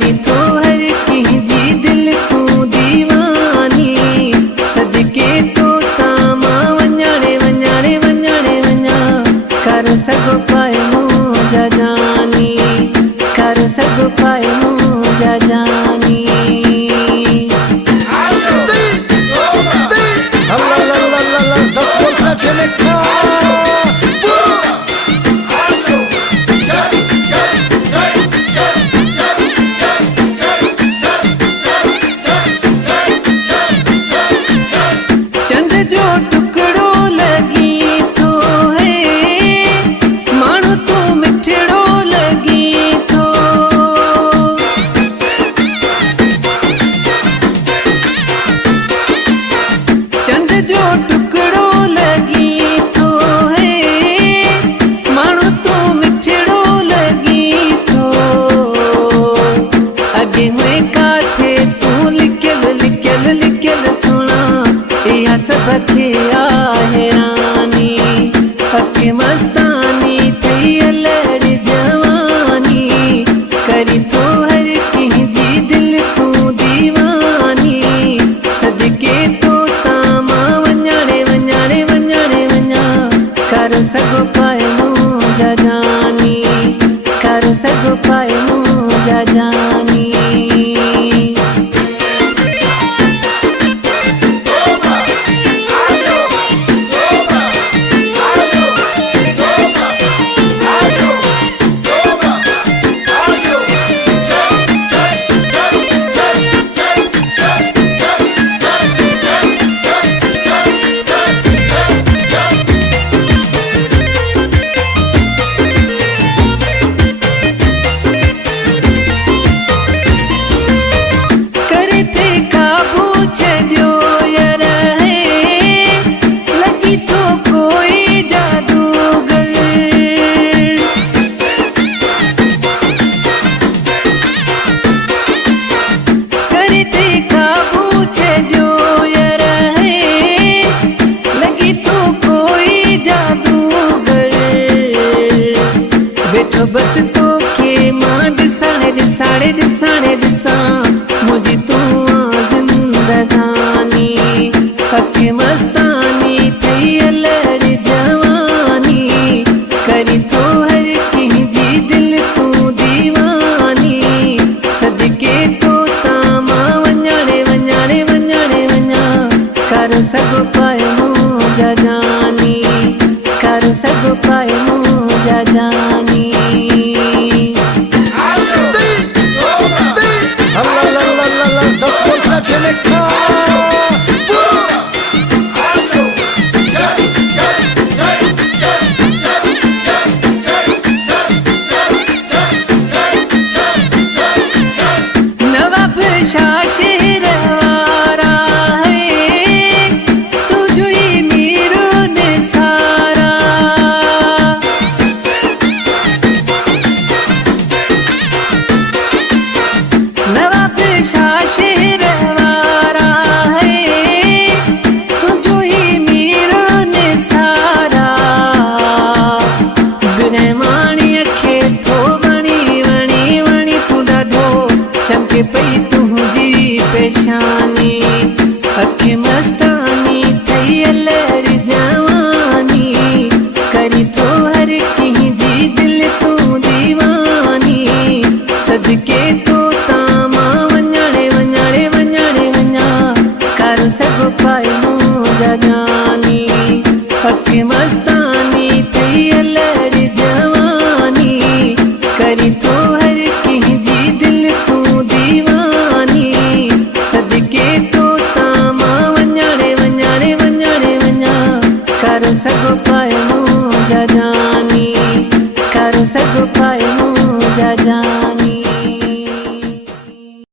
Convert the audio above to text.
करी तो हर जी दिल तू दीवानी सदके तो तामा वञाणे वञाणे वञाणे वञा कर सगो पाए मुंहिंजा जानी कर सगो पाए मुंहिंजा जानी जो टुकड़ो लगी थो है मानो तो मिठड़ो लगी थो अगे हुए काथे तू लिखल लिखल लिखल सुना इहा सब थे हैरानी हक मस्तानी थई अलड़ जवानी करी तो हर जी दिल तू दीवानी सदके तो कर सगो पाए मुंहिंजा जानी कर सगो पाए मुंहिंजा जानी बस तो के मां दिसाणे दिसाणे दिसाणे दिसा मुझी तू जिंदगानी हक मस्तानी थई अलड़ जवानी करी तो हर जी दिल तू दीवानी सदके तो तामा वञाणे वञाणे वञाणे वञा कर सगो पाए मुंहिंजा जानी कर सगो पाए मुंहिंजा जानी नवाब शाह शहर वारा है तुझो ही मेरो निसारा नवाब शाह शहर वारा है तुझो ही मेरो निसारा ब्रह्माणी अखे थो वणी वणी वणी तू ॾाढो चमके पई तुंहिंजी पेशानी अख मस्तानी थई अलड़ जवानी करी तो हर जी दिल तू दीवानी सदके तो तामा वञाणे वञाणे वञाणे वञा कर सगो पाए मुंहिंजा जानी हक मस्तानी थई अलड़ जवानी करी तो हर जी दिल तू दीवानी सदके तो तामा वञाणे वञाणे वञाणे वञा कर सगो पाए मुंहिंजा जानी कर सगो पाए मुंहिंजा जानी।